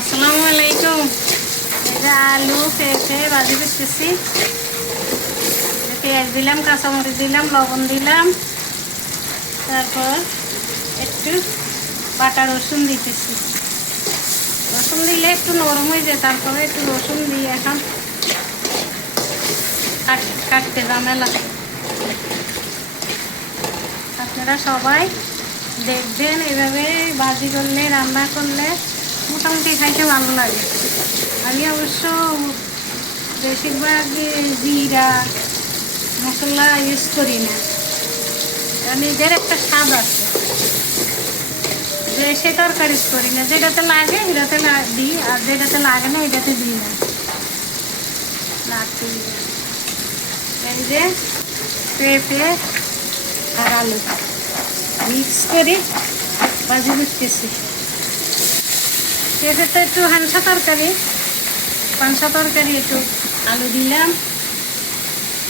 আসসালামু আলাইকুম। এটা আলু পেঁপে ভাজি করতেছি। পেঁয়াজ দিলাম, কাঁচামরিচ দিলাম, লবণ দিলাম, তারপর একটু বাটা রসুন দিতেছি। রসুন দিলে একটু নরম হয়ে যায়, তারপরে একটু রসুন দিয়ে এখন কাটতে ঝামেলা। আপনারা সবাই দেখবেন, এভাবে ভাজি করলে রান্না করলে মোটামুটি খাইতে ভালো লাগে। আমি অবশ্য বেশিরভাগ জিরা মশলা ইউজ করি না, কারণ এদের একটা স্বাদ আছে। বেশি তরকারি ইউজ করি না, যেটাতে লাগে এটাতে দিই, আর যেটাতে লাগে না এটাতে দিই না। এই যে পেঁপে আর আলু মিক্স করে ভাজি করতেছি। পেঁপেটা একটু হাঁসা তরকারি একটু আলু দিলাম,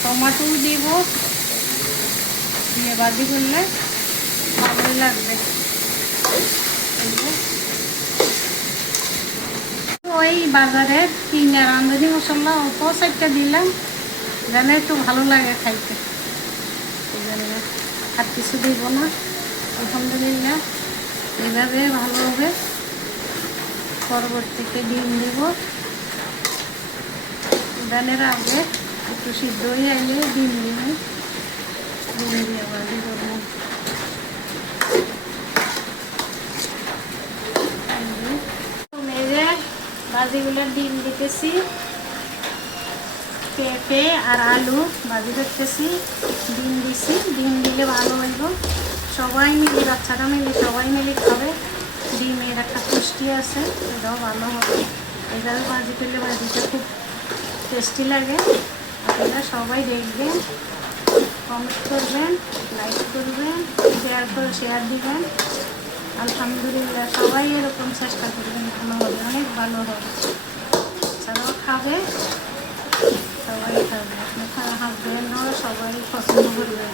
টমাটো দিব, দিয়ে ভাজি করলে ভালোই লাগবে। ওই বাজারের কিনে রাঁধুনি মশলা অল্প সাইডটা দিলাম, যেন একটু ভালো লাগে খাইতে। এই জন্য আর কিছু দিব না। আলহামদুলিল্লাহ এইভাবে ভালো হবে। পরবর্তীতে ডিম দেব। ডানের আগে একটু সিদ্ধ হয়ে এলে ডিম দিয়ে ভাজি করবো। ভাজিগুলোর ডিম দিতেছি, পেঁপে আর আলু ভাজি করতেছি, ডিম দিছি। ডিম দিলে ভালো হইব, সবাই মিলে, বাচ্চারা মিলে সবাই মিলে খাবে। ডিমের একটা পুষ্টি আছে, এটাও ভালো হবে। এইভাবে ভাজি করলে ভাজিটা খুব টেস্টি লাগে। আপনারা সবাই দেখবেন, কমেন্ট করবেন, লাইক করবেন, শেয়ার দিবেন। আলহামদুলিল্লাহ সবাই এরকম চেষ্টা করবেন, ভালো হবে, অনেক ভালো হবে। বাচ্চারাও খাবে, সবাই খাবে, আপনার হাজবেন্ডও সবাই পছন্দ করবে।